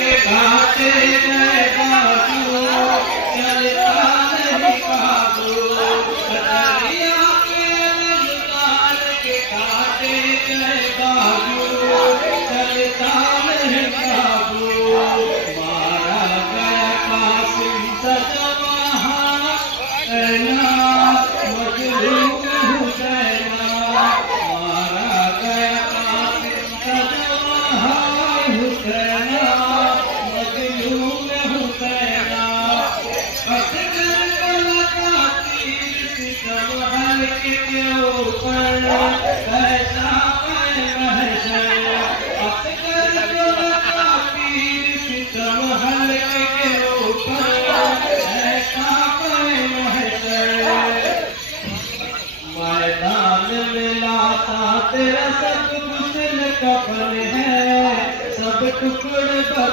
के घाटे गए बाजू, चलता नहीं काबू। कटरिया के ललकार के घाटे गए बाजू, चलता नहीं काबू। मारा गया कासिम सजवाहा, ऐना मजलूम हुसैना। मारा गया कासिम सजवाहा, हुसैना मजलूम हुसैना। असगर कलका तीर सितम हल्के के ऊपर, ऐसा मैं महशर। असगर कलका तीर सितम हल्के के ऊपर, ऐसा मैं महशर। मैदान में लाता तेरा सब गुस्ल कफन है, सब टुकड़े